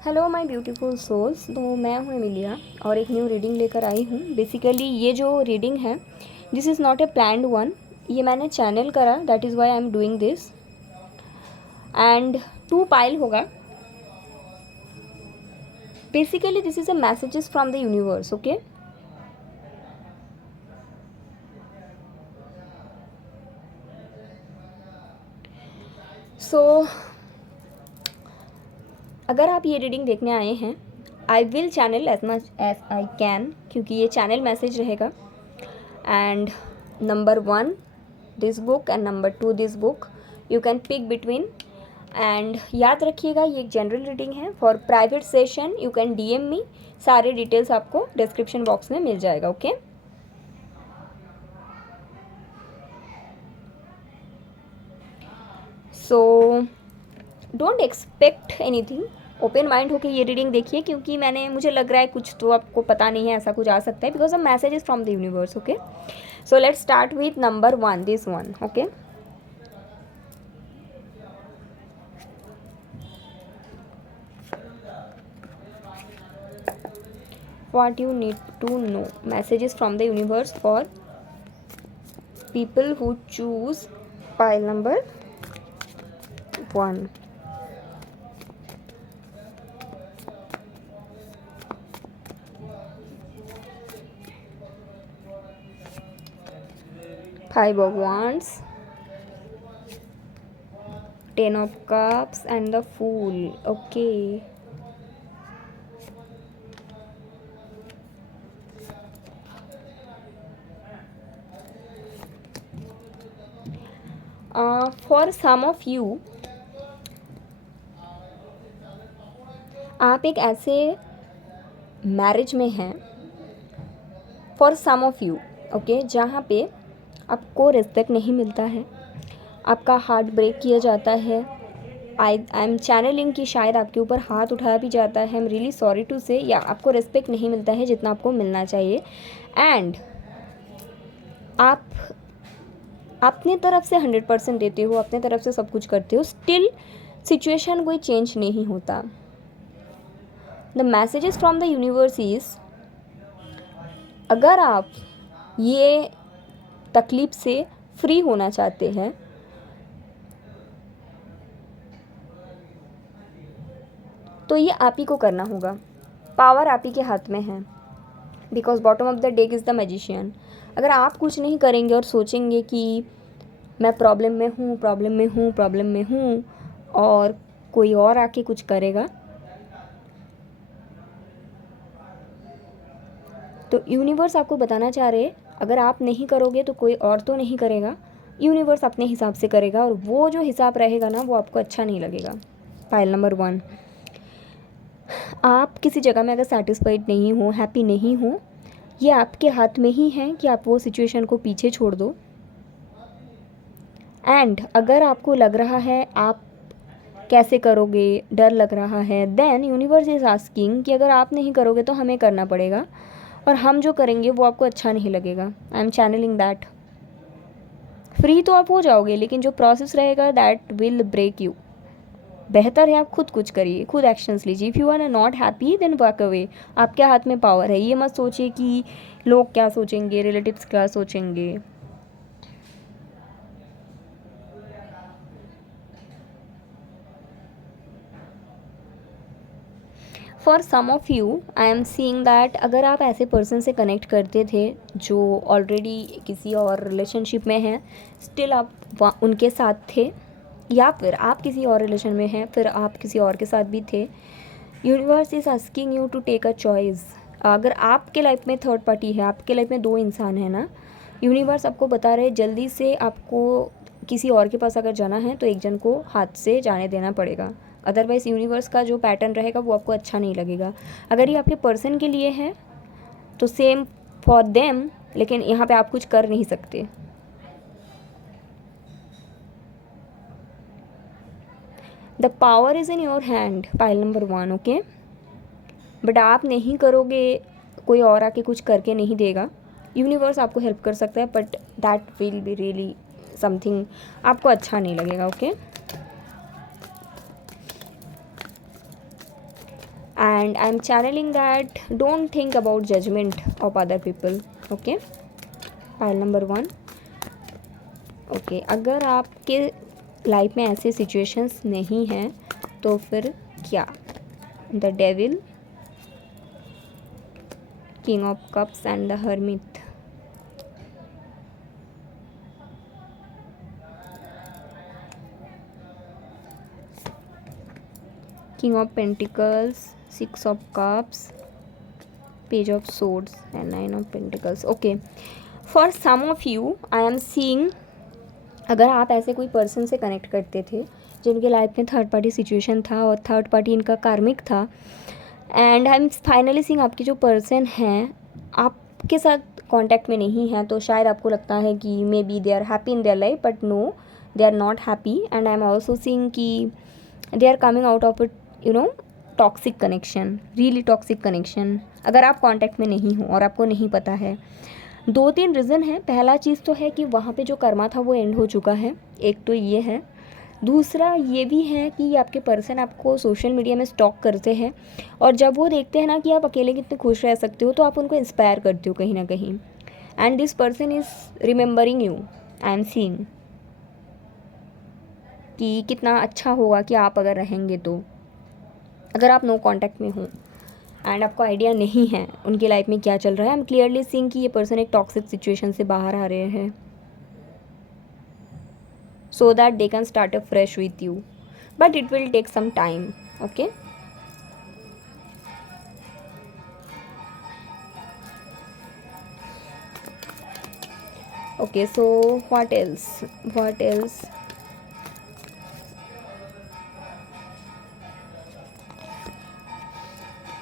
Hello my beautiful souls. तो मैं हूँ एमिलिया और एक न्यू रीडिंग लेकर आई हूँ। बेसिकली ये जो रीडिंग है this is not a planned one, ये मैंने चैनल करा, that is why I am doing this. And 2 pile होगा। Basically this is a messages from the universe, okay. So अगर आप ये रीडिंग देखने आए हैं, I will channel as much as I can, क्योंकि ये चैनल मैसेज रहेगा। And number 1 this book and number 2 this book, you can pick between. And याद रखिएगा ये एक जनरल रीडिंग है। For private session you can DM मी, सारे details आपको डिस्क्रिप्शन बॉक्स में मिल जाएगा, okay. So don't expect anything, open mind होकर ये रीडिंग देखिए, क्योंकि मुझे लग रहा है कुछ तो आपको पता नहीं है, ऐसा कुछ आ सकता है because of messages from the universe, okay. So let's start with number 1, this one, okay. What you need to know, messages from the universe for people who choose pile number 1. Five of Wands, 10 of Cups and the Fool, okay. For some of you, आप एक ऐसे marriage में हैं, for some of you, okay, जहाँ पे आपको respect नहीं मिलता है, आपका हार्ट ब्रेक किया जाता है। आई एम चैनलिंग कि शायद आपके ऊपर हाथ उठाया भी जाता है, I am really sorry to say, या आपको रिस्पेक्ट नहीं मिलता है जितना आपको मिलना चाहिए। एंड आप अपने तरफ से 100% देते हो, अपने तरफ से सब कुछ करते हो, स्टिल सिचुएशन कोई चेंज नहीं होता। The messages from the universe is, अगर आप ये तकलीफ से फ्री होना चाहते हैं तो ये आप ही को करना होगा। पावर आप ही के हाथ में है, because bottom of the deck is the magician. अगर आप कुछ नहीं करेंगे और सोचेंगे कि मैं प्रॉब्लम में हूँ, प्रॉब्लम में हूँ, प्रॉब्लम में हूँ, और कोई और आके कुछ करेगा, तो यूनिवर्स आपको बताना चाह रहे, अगर आप नहीं करोगे तो कोई और तो नहीं करेगा, यूनिवर्स अपने हिसाब से करेगा, और वो जो हिसाब रहेगा ना वो आपको अच्छा नहीं लगेगा। पाइल नंबर 1, आप किसी जगह में अगर सेटिस्फाइड नहीं हो, हैप्पी नहीं हो, ये आपके हाथ में ही है कि आप वो सिचुएशन को पीछे छोड़ दो। एंड अगर आपको लग रहा है आप कैसे करोगे, डर लग रहा है, देन यूनिवर्स इज़ आस्किंग कि अगर आप नहीं करोगे तो हमें करना पड़ेगा, और हम जो करेंगे वो आपको अच्छा नहीं लगेगा। I am channelling that. Free तो आप हो जाओगे, लेकिन जो प्रोसेस रहेगा दैट विल ब्रेक यू। बेहतर है आप खुद कुछ करिए, खुद एक्शंस लीजिए। If you are not happy then walk away. आपके हाथ में पावर है। ये मत सोचिए कि लोग क्या सोचेंगे, रिलेटिव्स क्या सोचेंगे। For some of you I am seeing that अगर आप ऐसे पर्सन से कनेक्ट करते थे जो ऑलरेडी किसी और रिलेशनशिप में हैं, स्टिल आप उनके साथ थे, या फिर आप किसी और रिलेशन में हैं फिर आप किसी और के साथ भी थे, universe is asking you to take a choice. अगर आपके लाइफ में थर्ड पार्टी है, आपके लाइफ में 2 इंसान है ना, यूनिवर्स आपको बता रहे जल्दी से आपको किसी और के पास अगर जाना है तो एक जन को हाथ से जाने देना पड़ेगा, अदरवाइज़ यूनिवर्स का जो पैटर्न रहेगा वो आपको अच्छा नहीं लगेगा। अगर ये आपके पर्सन के लिए है तो सेम फॉर देम, लेकिन यहाँ पे आप कुछ कर नहीं सकते। The power is in your hand, pile number 1, okay. But आप नहीं करोगे, कोई और आके कुछ करके नहीं देगा। यूनिवर्स आपको हेल्प कर सकता है, but that will be really something, आपको अच्छा नहीं लगेगा, okay. and I'm channeling that don't think about judgment of other people. Okay, pile number 1. Okay अगर आपके लाइफ में ऐसे सिचुएशंस नहीं हैं तो फिर क्या? The devil, king of cups and the hermit. King of pentacles, 6 of cups, page of swords and 9 of pentacles. Okay, for some of you I am seeing, अगर आप ऐसे कोई पर्सन से कनेक्ट करते थे जिनके लाइफ में थर्ड पार्टी सिचुएशन था और थर्ड पार्टी इनका कार्मिक था, and I M finally seeing आपके जो पर्सन हैं आपके साथ कांटेक्ट में नहीं है, तो शायद आपको लगता है कि maybe they are happy in their life, but no, they are not happy. And I am also seeing कि they are coming out of toxic connection, really toxic connection. अगर आप कांटेक्ट में नहीं हो और आपको नहीं पता है, 2-3 रीज़न है. पहला चीज़ तो है कि वहाँ पे जो कर्मा था वो एंड हो चुका है, एक तो ये है. दूसरा ये भी है कि आपके पर्सन आपको सोशल मीडिया में स्टॉक करते हैं और जब वो देखते हैं ना कि आप अकेले कितने खुश रह सकते हो, तो आप उनको इंस्पायर करते हो कहीं ना कहीं. And this person is remembering you. I am seeing कि कितना अच्छा होगा कि आप अगर रहेंगे तो, अगर आप नो कांटेक्ट में हो एंड आपको आइडिया नहीं है उनकी लाइफ में क्या चल रहा है. आई एम क्लियरली सीइंग कि ये पर्सन एक टॉक्सिक सिचुएशन से बाहर आ रहे हैं so that they can start a fresh with you, but it will take some time. Okay, okay, so what else.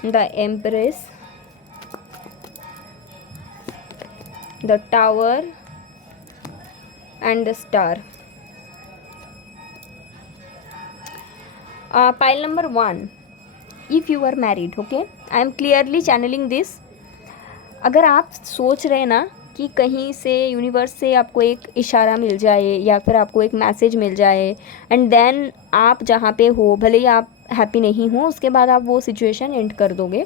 The Empress, the Tower and the Star. Pile number 1, if you are married. Okay, I am clearly channeling this. अगर आप सोच रहे ना कि कहीं से universe से आपको एक इशारा मिल जाए या फिर आपको एक मैसेज मिल जाए एंड देन आप जहाँ पे हो, भले ही आप हैप्पी नहीं हो, उसके बाद आप वो सिचुएशन एंड कर दोगे.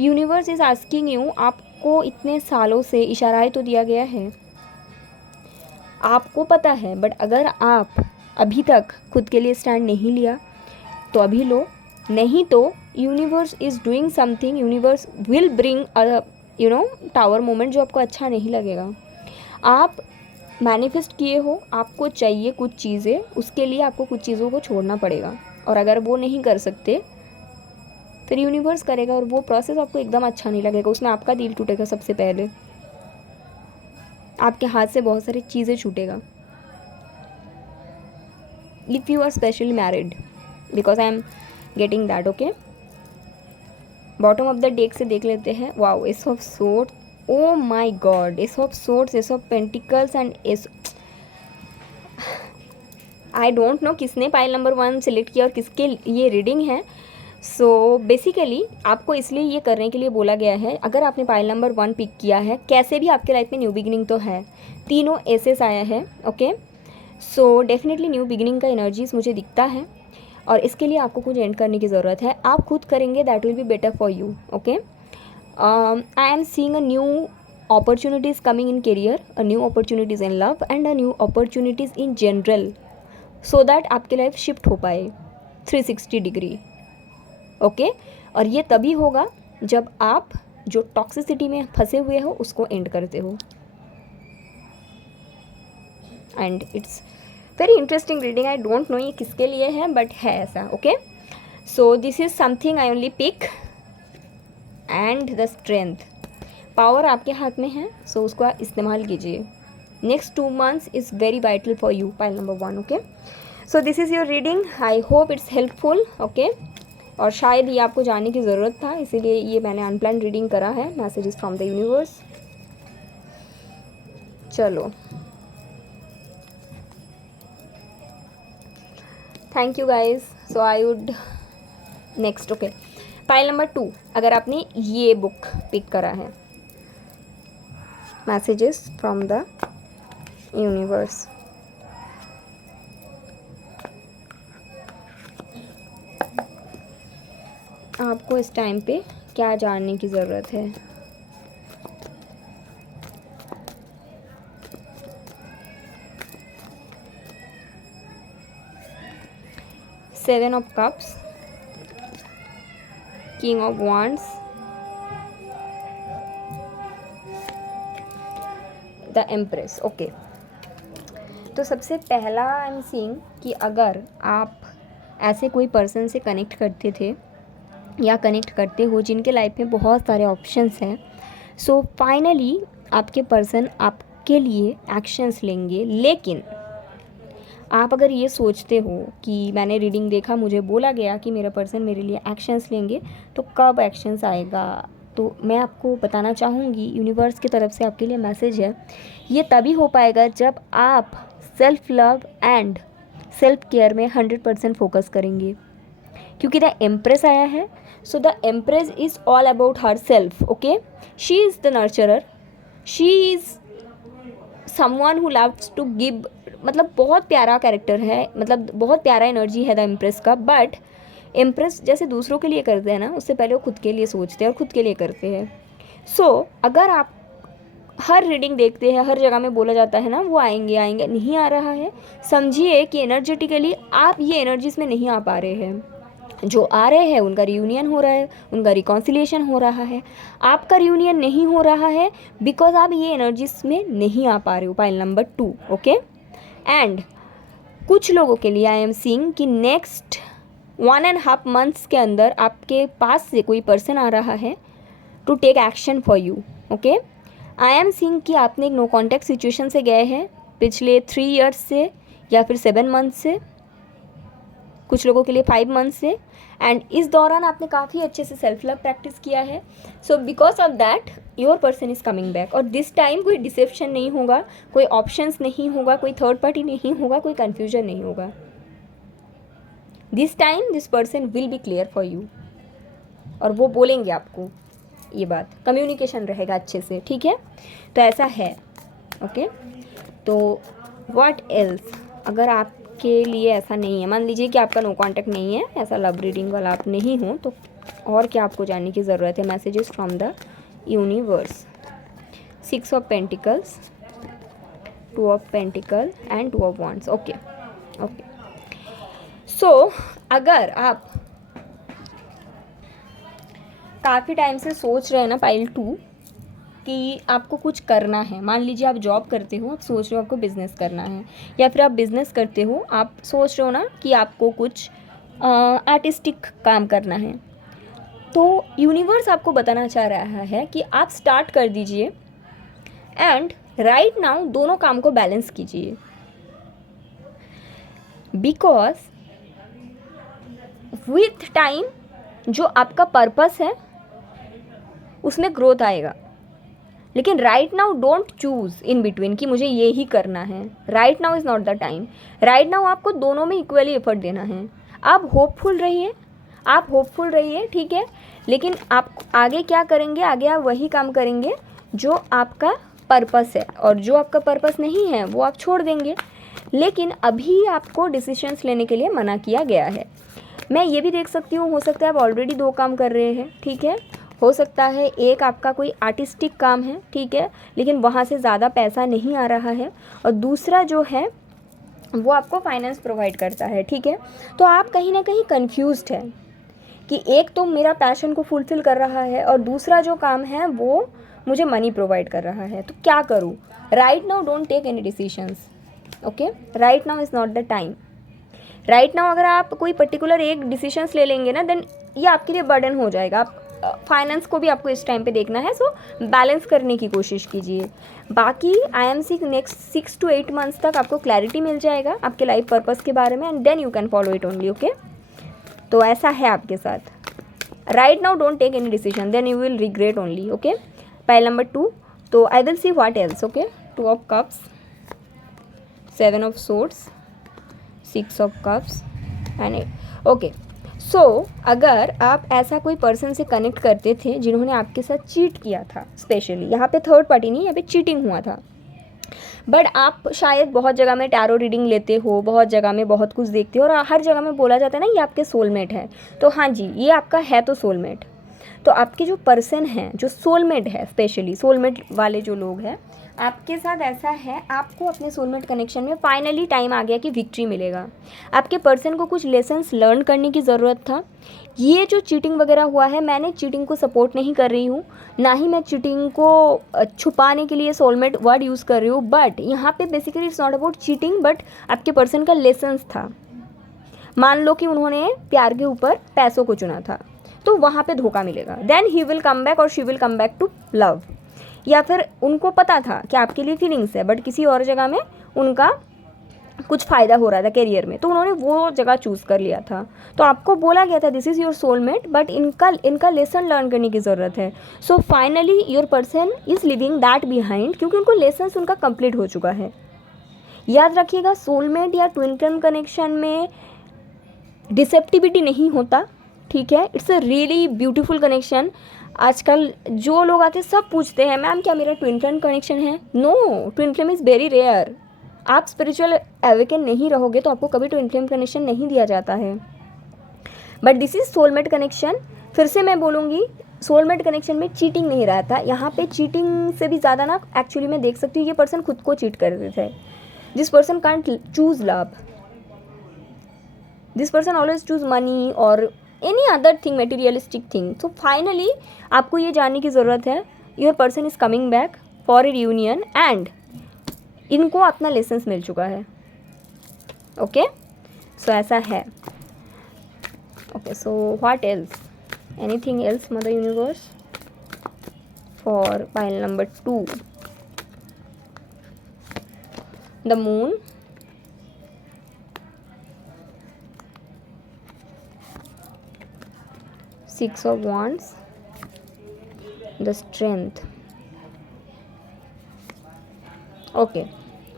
यूनिवर्स इज़ आस्किंग यू, आपको इतने सालों से इशारा तो दिया गया है, आपको पता है, बट अगर आप अभी तक खुद के लिए स्टैंड नहीं लिया तो अभी लो, नहीं तो universe is doing something. Universe will bring a tower moment जो आपको अच्छा नहीं लगेगा. आप मैनिफेस्ट किए हो, आपको चाहिए कुछ चीज़ें, उसके लिए आपको कुछ चीज़ों को छोड़ना पड़ेगा. और अगर वो नहीं कर सकते फिर यूनिवर्स करेगा और वो प्रोसेस आपको एकदम अच्छा नहीं लगेगा. उसमें आपका दिल टूटेगा सबसे पहले, आपके हाथ से बहुत सारी चीज़ें छूटेगा. If you are specially married, because I am getting that. Okay, bottom of the deck से देख लेते हैं. Wow, ace of swords, oh my god, ace of swords, ace of pentacles and ace. I don't know किसने pile number 1 select किया और किसके ये reading है. सो बेसिकली आपको इसलिए ये करने के लिए बोला गया है, अगर आपने पाइल नंबर 1 पिक किया है, कैसे भी आपके लाइफ में न्यू बिगिनिंग तो है. तीनों एसेस आया है. Okay, so definitely new beginning का एनर्जीज मुझे दिखता है और इसके लिए आपको कुछ एंड करने की ज़रूरत है. आप खुद करेंगे, that will be better for you. Okay, I am seeing a new opportunities coming in career, a new opportunities in love and a new opportunities in general, so that आपकी लाइफ शिफ्ट हो पाए 360 degree. Okay, और ये तभी होगा जब आप जो टॉक्सिसिटी में फंसे हुए हो उसको एंड करते हो. And it's very interesting reading. I don't know ये किसके लिए है, बट है ऐसा. Okay, so this is something I only pick. And the strength, power आपके हाथ में है, सो उसको आप इस्तेमाल कीजिए. Next 2 months is very vital for you, pile number 1. Okay, so this is your reading. I hope it's helpful. Okay, और शायद ये आपको जानने की ज़रूरत था, इसीलिए ये मैंने अनप्लान रीडिंग करा है. Messages from the universe. चलो, thank you guys. So I would next. Okay, pile number 2, अगर आपने ये बुक पिक करा है, मैसेजेस फ्रॉम द यूनिवर्स. आपको इस टाइम पे क्या जानने की ज़रूरत है? Seven of cups, king of wands, the empress. Okay, तो सबसे पहला आई एम सीइंग कि अगर आप ऐसे कोई पर्सन से कनेक्ट करते थे या कनेक्ट करते हो जिनके लाइफ में बहुत सारे ऑप्शंस हैं, सो फाइनली आपके पर्सन आपके लिए एक्शंस लेंगे। लेकिन आप अगर ये सोचते हो कि मैंने रीडिंग देखा, मुझे बोला गया कि मेरा पर्सन मेरे लिए एक्शंस लेंगे, तो कब एक्शंस आएगा? तो मैं आपको बताना चाहूँगी, यूनिवर्स की तरफ से आपके लिए मैसेज है, ये तभी हो पाएगा जब आप self love and self care में 100% फोकस करेंगे। क्योंकि द एम्प्रेस आया है, so the empress is all about her self. Okay, she is the nurturer, she is someone who loves to give, मतलब बहुत प्यारा कैरेक्टर है, मतलब बहुत प्यारा एनर्जी है द एम्प्रेस का। बट एम्प्रेस जैसे दूसरों के लिए करते हैं ना, उससे पहले वो खुद के लिए सोचते हैं और खुद के लिए करते हैं। सो अगर आप हर रीडिंग देखते हैं, हर जगह में बोला जाता है ना वो आएंगे आएंगे, नहीं आ रहा है, समझिए कि एनर्जेटिकली आप ये एनर्जीज में नहीं आ पा रहे हैं। जो आ रहे हैं उनका रियूनियन हो रहा है, उनका रिकॉन्सिलिएशन हो रहा है। आपका रियूनियन नहीं हो रहा है बिकॉज आप ये एनर्जीज में नहीं आ पा रहे हो। Pile number 2। ओके, एंड कुछ लोगों के लिए आई एम सीइंग कि नेक्स्ट 1.5 मंथ्स के अंदर आपके पास से कोई पर्सन आ रहा है to take action for you. Okay, I am seeing कि आपने एक नो कॉन्टैक्ट सिचुएशन से गए हैं पिछले 3 इयर्स से या फिर 7 मंथ से, कुछ लोगों के लिए 5 मंथ से। एंड इस दौरान आपने काफ़ी अच्छे से सेल्फ लव प्रैक्टिस किया है। So because of that your person is coming back. और दिस टाइम कोई डिसेप्शन नहीं होगा, कोई ऑप्शंस नहीं होगा, कोई थर्ड पार्टी नहीं होगा, कोई कन्फ्यूजन नहीं होगा। This time this person will be clear for you, और वो बोलेंगे आपको ये बात, कम्युनिकेशन रहेगा अच्छे से। ठीक है, तो ऐसा है। ओके, तो व्हाट एल्स, अगर आपके लिए ऐसा नहीं है, मान लीजिए कि आपका नो कॉन्टैक्ट नहीं है, ऐसा लव रीडिंग वाला आप नहीं हो, तो और क्या आपको जानने की ज़रूरत है? Messages from the universe. 6 of pentacles, 2 of pentacle and 2 of wands. Okay okay, so अगर आप काफ़ी टाइम से सोच रहे हैं ना पाइल 2 कि आपको कुछ करना है, मान लीजिए आप जॉब करते हो, आप सोच रहे हो आपको बिज़नेस करना है, या फिर आप बिज़नेस करते हो, आप सोच रहे हो ना कि आपको कुछ आर्टिस्टिक काम करना है, तो यूनिवर्स आपको बताना चाह रहा है कि आप स्टार्ट कर दीजिए एंड राइट नाउ दोनों काम को बैलेंस कीजिए। बिकॉज विथ टाइम जो आपका पर्पस है उसमें ग्रोथ आएगा। लेकिन right now don't choose in between कि मुझे ये ही करना है। Right now is not the time. Right now आपको दोनों में इक्वली एफर्ट देना है। आप होपफुल रहिए, आप होपफुल रहिए, ठीक है, लेकिन आप आगे क्या करेंगे? आगे आप वही काम करेंगे जो आपका पर्पस है, और जो आपका पर्पस नहीं है वो आप छोड़ देंगे। लेकिन अभी आपको डिसीजंस लेने के लिए मना किया गया है। मैं ये भी देख सकती हूँ, हो सकता है आप ऑलरेडी 2 काम कर रहे हैं, ठीक है, हो सकता है एक आपका कोई आर्टिस्टिक काम है, ठीक है, लेकिन वहाँ से ज़्यादा पैसा नहीं आ रहा है, और दूसरा जो है वो आपको फाइनेंस प्रोवाइड करता है, ठीक है। तो आप कहीं ना कहीं कंफ्यूज्ड है कि एक तो मेरा पैशन को फुलफ़िल कर रहा है और दूसरा जो काम है वो मुझे मनी प्रोवाइड कर रहा है, तो क्या करूँ? Right now don't take any decisions. Okay, right now is not the time. Right now अगर आप कोई पर्टिकुलर एक डिसीजंस ले लेंगे ना, देन ये आपके लिए बर्डन हो जाएगा। आप फाइनेंस को भी आपको इस टाइम पे देखना है, सो बैलेंस करने की कोशिश कीजिए। बाकी I am see next 6 to 8 months तक आपको क्लैरिटी मिल जाएगा आपके लाइफ पर्पस के बारे में, and then you can follow it only. Okay, तो ऐसा है आपके साथ। Right now don't take any decision, then you will regret only. Okay, pile number 2। तो I will see what else. Okay, 2 of cups, 7 of swords, 6 of cups and 8। Okay, so अगर आप ऐसा कोई पर्सन से कनेक्ट करते थे जिन्होंने आपके साथ चीट किया था, स्पेशली यहाँ पे थर्ड पार्टी नहीं, यहाँ पे चीटिंग हुआ था, बट आप शायद बहुत जगह में टैरो रीडिंग लेते हो, बहुत जगह में बहुत कुछ देखते हो, और हर जगह में बोला जाता है ना ये आपके सोलमेट है। तो हाँ जी, ये आपका है तो सोलमेट। तो आपके जो पर्सन हैं, जो सोलमेट है, स्पेशली सोलमेट वाले जो लोग हैं आपके साथ, ऐसा है आपको अपने सोलमेट कनेक्शन में फाइनली टाइम आ गया कि विक्ट्री मिलेगा। आपके पर्सन को कुछ लेसन्स लर्न करने की ज़रूरत था। ये जो चीटिंग वगैरह हुआ है, मैंने चीटिंग को सपोर्ट नहीं कर रही हूँ, ना ही मैं चीटिंग को छुपाने के लिए सोलमेट वर्ड यूज़ कर रही हूँ, बट यहाँ पे basically it's not about cheating, but आपके पर्सन का लेसन्स था। मान लो कि उन्होंने प्यार के ऊपर पैसों को चुना था, तो वहाँ पे धोखा मिलेगा। Then he will come back और she will come back to love. या फिर उनको पता था कि आपके लिए फीलिंग्स है, बट किसी और जगह में उनका कुछ फ़ायदा हो रहा था करियर में, तो उन्होंने वो जगह चूज़ कर लिया था। तो आपको बोला गया था this is your soulmate, but इनका लेसन लर्न करने की ज़रूरत है। So finally your person is living that behind, क्योंकि उनको लेसन उनका कंप्लीट हो चुका है। याद रखिएगा, सोलमेट या ट्विन फ्लेम कनेक्शन में डिसेप्टिविटी नहीं होता, ठीक है। It's a really beautiful connection. आजकल जो लोग आते हैं सब पूछते हैं मैम क्या मेरा ट्विन फ्लेम कनेक्शन है? No, twin flame is very rare. आप स्पिरिचुअल एवेकन नहीं रहोगे तो आपको कभी ट्विन फ्लेम कनेक्शन नहीं दिया जाता है। But this is soulmate connection. फिर से मैं बोलूँगी, सोलमेट कनेक्शन में चीटिंग नहीं रहता। यहाँ पे चीटिंग से भी ज़्यादा ना एक्चुअली मैं देख सकती हूँ ये पर्सन खुद को चीट कर रहे थे। This person can't choose love, this person always choose money और any other thing, materialistic thing. तो फाइनली आपको ये जानने की ज़रूरत है, your person is coming back for a reunion and इनको अपना लेसन्स मिल चुका है। ओके, सो ऐसा है। Okay, so what else, anything else mother universe for pile number 2, the moon, Six of Wands, the Strength. Okay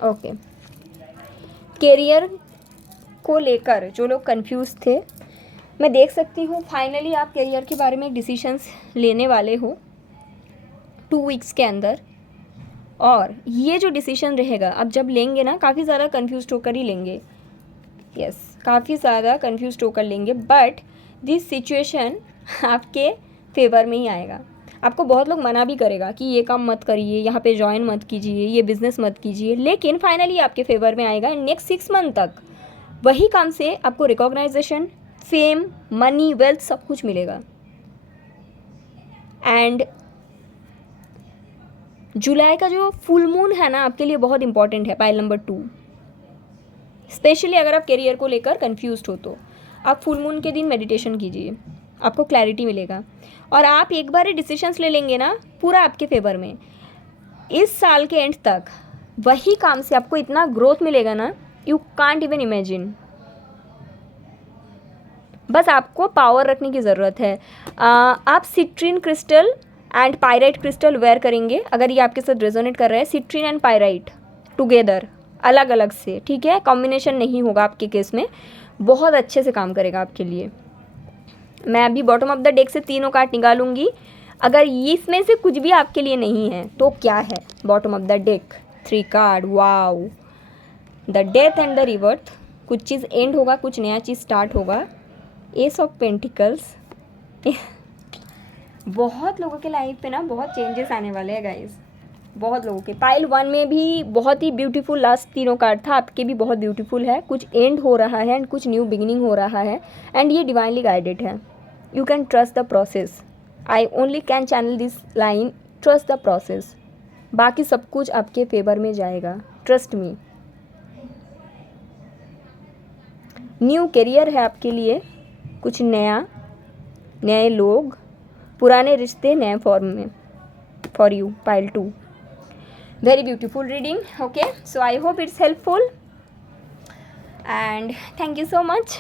okay, career को लेकर जो लोग कंफ्यूज थे, मैं देख सकती हूँ फाइनली आप कैरियर के बारे में डिसीशंस लेने वाले हो 2 वीक्स के अंदर। और ये जो डिसीजन रहेगा अब जब लेंगे ना, काफ़ी ज़्यादा कंफ्यूज होकर ही लेंगे। यस, काफ़ी ज़्यादा कंफ्यूज होकर लेंगे, बट दिस सिचुएशन आपके फेवर में ही आएगा। आपको बहुत लोग मना भी करेगा कि ये काम मत करिए, यहाँ पे ज्वाइन मत कीजिए, ये बिज़नेस मत कीजिए, लेकिन फाइनली आपके फेवर में आएगा। नेक्स्ट 6 मंथ तक वही काम से आपको रिकॉग्नाइजेशन, फेम, मनी, वेल्थ सब कुछ मिलेगा। एंड जुलाई का जो फुल मून है ना आपके लिए बहुत इंपॉर्टेंट है, पाइल नंबर 2। स्पेशली अगर आप करियर को लेकर कंफ्यूज हो तो आप फुल मून के दिन मेडिटेशन कीजिए, आपको क्लैरिटी मिलेगा। और आप एक बार ही डिसीजंस ले लेंगे ना, पूरा आपके फेवर में। इस साल के एंड तक वही काम से आपको इतना ग्रोथ मिलेगा ना, यू कांट इवन इमेजिन। बस आपको पावर रखने की ज़रूरत है। आप citrine crystal and pyrite crystal wear करेंगे अगर ये आपके साथ रेजोनेट कर रहा है। सिट्रीन एंड पायराइट टुगेदर, अलग अलग से, ठीक है, कॉम्बिनेशन नहीं होगा आपके केस में, बहुत अच्छे से काम करेगा आपके लिए। मैं अभी बॉटम ऑफ द डेक से 3 कार्ड निकालूंगी, अगर इसमें से कुछ भी आपके लिए नहीं है तो क्या है bottom of the deck? 3 card, wow, the death and the रिवर्थ। कुछ चीज़ एंड होगा, कुछ नया चीज़ स्टार्ट होगा। S of pentacles. बहुत लोगों के लाइफ पे ना बहुत चेंजेस आने वाले हैं गाइस, बहुत लोगों के। पाइल 1 में भी बहुत ही ब्यूटीफुल लास्ट 3 कार्ड था, आपके भी बहुत ब्यूटीफुल है। कुछ एंड हो रहा है एंड कुछ न्यू बिगिनिंग हो रहा है, एंड ये डिवाइनली गाइडेड है। You can trust the process. I only can channel this line, trust the process. बाकी सब कुछ आपके फेवर में जाएगा, ट्रस्ट मी। न्यू करियर है आपके लिए, कुछ नया, नए लोग, पुराने रिश्ते नए फॉर्म में for you, pile 2। Very beautiful reading. Okay, so I hope it's helpful and thank you so much.